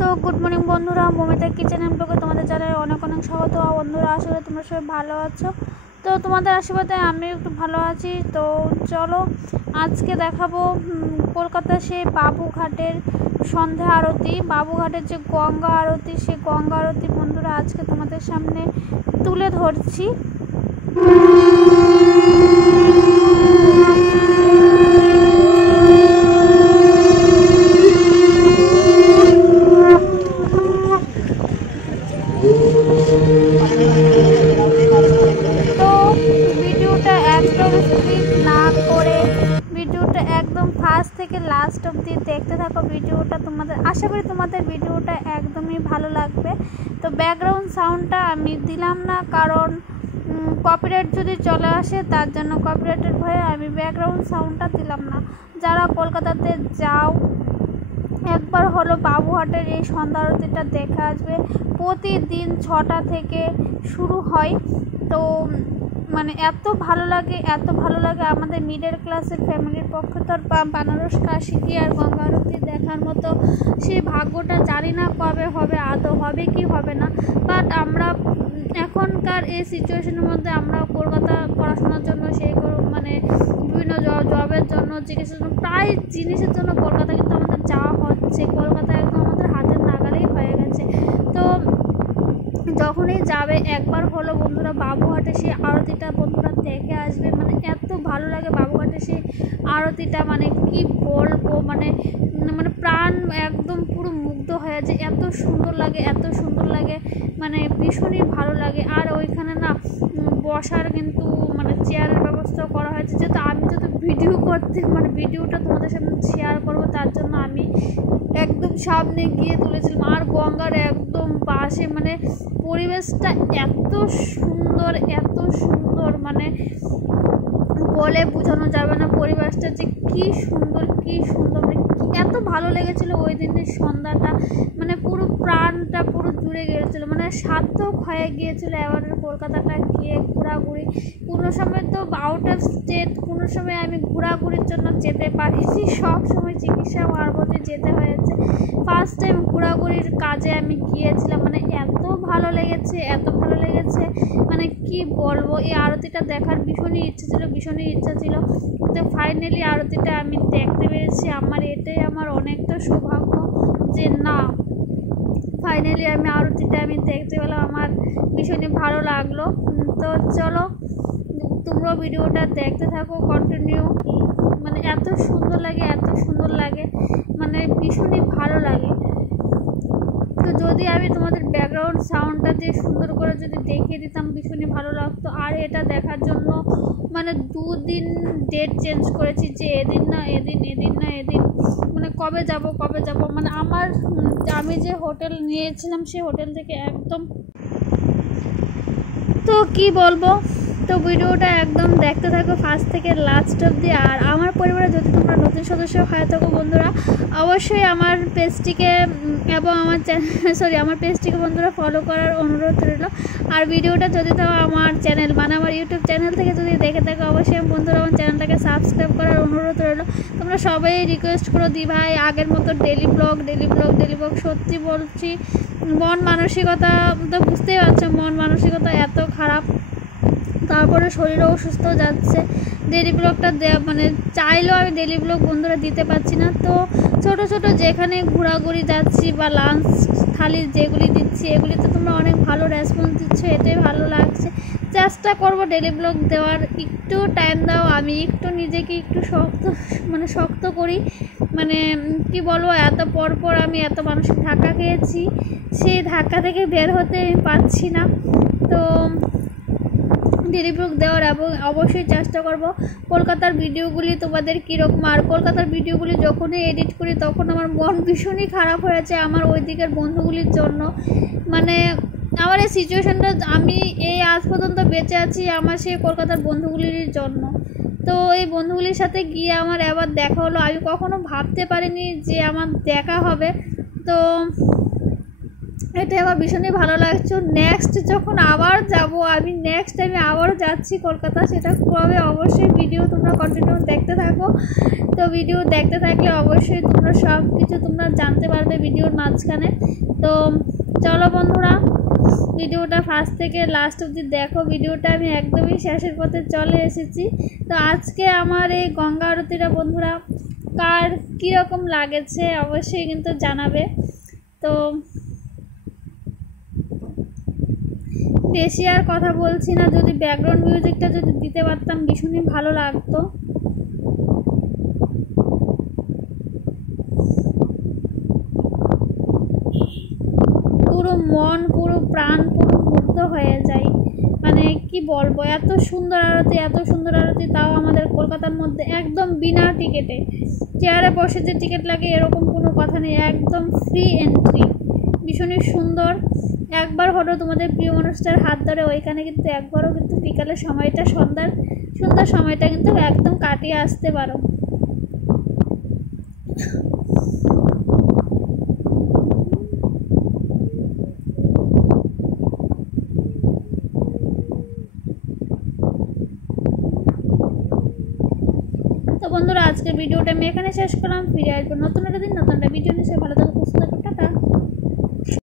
তো good morning বন্ধুরা, Momita kitchen and ব্লগে তোমাদের জানাই অনেক অনেক স্বাগত। বন্ধুরা, আসলে তোমরা সবাই ভালো আছো, তো তোমাদের আশীর্বাদে আমি একটু ভালো আছি। তো চলো আজকে দেখাবো কলকাতার সেই বাবুঘাটের সন্ধ্যা আরতি, বাবুঘাটের যে গঙ্গা আরতি, সেই গঙ্গা আরতি বন্ধুরা আজকে তোমাদের সামনে তুলে ধরছি। ভিডিওটা একদম স্কিপ না করে ভিডিওটা একদম ফার্স্ট থেকে লাস্ট অবধি দেখতে থাকো। ভিডিওটা তোমাদের আশা করি তোমাদের ভিডিওটা একদমই ভালো লাগবে। তো ব্যাকগ্রাউন্ড সাউন্ডটা আমি দিলাম না, কারণ কপিরাইট যদি চলে আসে তার জন্য, কপিরাইটের ভয়ে আমি ব্যাকগ্রাউন্ড সাউন্ডটা দিলাম না। যারা কলকাতাতে যাও একবার হলো বাবুঘাটের এই সন্ধ্যা আরতিটা দেখে আসবে। প্রতিদিন 6টা থেকে শুরু হয়। তো মানে এত ভালো লাগে, এত ভালো লাগে। আমাদের মিডল ক্লাসের ফ্যামিলির পক্ষে তো বেনারস কাশী গিয়ে আর গঙ্গা আরতি দেখার মতো সেই ভাগ্যটা জানি না কবে হবে, আদৌ হবে কি হবে না। বাট আমরা এখনকার এই সিচুয়েশনের মধ্যে আমরা কলকাতা পড়াশোনার জন্য, সেই মানে বিভিন্ন জবের জন্য, চিকিৎসার জন্য, প্রায় জিনিসের জন্য কলকাতা কিন্তু আমাদের যাওয়া হচ্ছে। কলকাতা একদম আমাদের হাতের নাগালেই হয়ে গেছে। তো যখনই যাবে একবার হলো বন্ধুরা বাবুঘাটে সেই আরতিটা বন্ধুরা দেখে আসবে। মানে এত ভালো লাগে বাবুঘাটে সেই আরতিটা, মানে কি বলবো, মানে মানে প্রাণ একদম পুরো মুগ্ধ হয়ে যায়। এত সুন্দর লাগে, এত সুন্দর লাগে, মানে ভীষণই ভালো লাগে। আর ওইখানে না বসার কিন্তু মানে চেয়ারের ব্যবস্থা করা হয়েছে। যেহেতু আমি যদি ভিডিও করতে মানে ভিডিওটা তোমাদের সামনে শেয়ার করবো, তার জন্য আমি একদম সামনে গিয়ে তুলেছিলাম। আর গঙ্গার একদম পাশে মানে পরিবেশটা এত সুন্দর, এত সুন্দর, মানে বলে বোঝানো যাবে না পরিবেশটা যে কি সুন্দর, কি সুন্দর, মানে এত ভালো লেগেছিলো ওই দিনের সন্ধ্যাটা। মানে পুরো প্রাণটা পুরো জুড়ে গিয়েছিলো, মানে সার্থক হয়ে গিয়েছিলো এবার কলকাতাটা গিয়ে ঘোরাঘুরি। কোনো সময় তো আউট অফ স্টেট কোনো সময় আমি ঘোরাঘুরির জন্য যেতে পারিনি, সব সময় চিকিৎসা মারফতে যেতে হয়েছে। ফার্স্ট টাইম ঘোরাঘুরির কাজে আমি গিয়েছিলাম, মানে এত ভালো লেগেছে, এত ভালো লেগেছে, মানে কি বলবো। এই আরতিটা দেখার ভীষণই ইচ্ছা ছিল, ভীষণই ইচ্ছা ছিল। তো ফাইনালি আরতিটা আমি দেখতে পেরেছি। এটাই আমার অনেকটা সৌভাগ্য যে না, ফাইনালি আরতিটা আমি দেখতে পেলাম, আমার ভীষণই ভালো লাগলো। তো চলো তোমরা ভিডিওটা দেখতে থাকো কন্টিনিউ। মানে এত সুন্দর লাগে, এত সুন্দর লাগে, মানে ভীষণই ভালো লাগে। তো যদি আমি তোমাদের ব্যাকগ্রাউন্ড সাউন্ডটা দিয়ে সুন্দর করে যদি দেখিয়ে দিতাম ভীষণই ভালো লাগতো। আর এটা দেখার জন্য মানে 2 দিন ডেট চেঞ্জ করেছি, যে এদিন না এদিন, এদিন না এদিন, মানে কবে যাব কবে যাব। মানে আমি যে হোটেল নিয়েছিলাম সেই হোটেল থেকে একদম, তো কি বলবো। তো ভিডিওটা একদম দেখতে থাকো ফার্স্ট থেকে লাস্ট অবধি। আর আমার পরিবারে যদি তোমরা নতুন সদস্য হয়ে থাকো বন্ধুরা, অবশ্যই আমার পেজটিকে এবং আমার পেজটিকে বন্ধুরা ফলো করার অনুরোধ রইল। আর ভিডিওটা যদি তাও আমার চ্যানেল মানে আমার ইউটিউব চ্যানেল থেকে যদি দেখে থাকো, অবশ্যই বন্ধুরা আমার চ্যানেলটাকে সাবস্ক্রাইব করার অনুরোধ রইল। তোমরা সবাই রিকোয়েস্ট করো দি ভাই আগের মতো ডেলি ব্লগ। সত্যি বলছি, মন মানসিকতা তো বুঝতেই পারছো, মন মানসিকতা এত খারাপ, তারপরে শরীরও অসুস্থ যাচ্ছে। ডেলি ব্লগটা মানে চাইলেও আমি ডেলি ব্লগ বন্ধুরা দিতে পারছি না। তো ছোট ছোট যেখানে ঘোরাঘুরি যাচ্ছি বা লাঞ্চ থালি যেগুলি দিচ্ছি, এগুলিতে তোমরা অনেক ভালো রেসপন্স দিচ্ছ, এটাই ভালো লাগছে। চেষ্টা করবো ডেলি ব্লগ দেওয়ার, একটু টাইম দাও। আমি একটু নিজেকে একটু শক্ত করি। মানে কি বলবো, এত পর আমি এত মানসিক ধাক্কা খেয়েছি, সেই ধাক্কা থেকে বের হতে আমি পারছি না। তো ডেলি ব্লগ দেওয়ার এবং অবশ্যই চেষ্টা করব। কলকাতার ভিডিওগুলি তোমাদের কীরকম, আর কলকাতার ভিডিওগুলি যখনই এডিট করি তখন আমার মন ভীষণই খারাপ হয়েছে আমার ওই দিকের বন্ধুগুলির জন্য। মানে আমার এই সিচুয়েশানটা, আমি এই আজ পর্যন্ত বেঁচে আছি আমার সেই কলকাতার বন্ধুগুলির জন্য। তো এই বন্ধুগুলির সাথে গিয়ে আমার আবার দেখা হলো, আমি কখনো ভাবতে পারিনি যে আমার দেখা হবে। তো এটা আমার ভীষণই ভালো লাগছে। নেক্সট যখন আবার যাব আমি, নেক্সট টাইমে আবারও যাচ্ছি কলকাতা, সেটা কবে অবশ্যই ভিডিও তোমরা কন্টিনিউ দেখতে থাকো। তো ভিডিও দেখতে থাকলে অবশ্যই তোমরা সব কিছু তোমরা জানতে পারবে ভিডিওর মাঝখানে। তো চলো বন্ধুরা, ভিডিওটা ফার্স্ট থেকে লাস্ট অবধি দেখো। ভিডিওটা আমি একদমই শেষের পথে চলে এসেছি। তো আজকে আমার এই গঙ্গা আরতিটা বন্ধুরা কার কীরকম লাগেছে অবশ্যই কিন্তু জানাবে। তো বেশি আর কথা বলছি না, যদি ব্যাকগ্রাউন্ড মিউজিকটা যদি দিতে পারতাম ভীষণই ভালো লাগতো। পুরো মন, পুরো প্রাণ, পুরো মুগ্ধ হয়ে যায়। মানে কি বলবো, এত সুন্দর আরতি, এত সুন্দর আরতি, তাও আমাদের কলকাতার মধ্যে একদম বিনা টিকিটে। চেয়ারে বসে যে টিকিট লাগে এরকম কোনো কথা নেই, একদম ফ্রি এন্ট্রি। ভীষণই সুন্দর। একবার হলো তোমাদের প্রিয় মানুষটার হাত ধরে ওইখানে কিন্তু একবারও কিন্তু বিকালের সময়টা, সন্ধ্যার সময়টা কিন্তু একদম কাটিয়ে আসতে পারো। তো বন্ধুরা, আজকের ভিডিওটা আমি এখানে শেষ করলাম। ফিরে আসবো নতুন একটা দিন, নতুন একটা ভিডিও নিয়ে। ভালো থাকো, সুস্থ থাকো।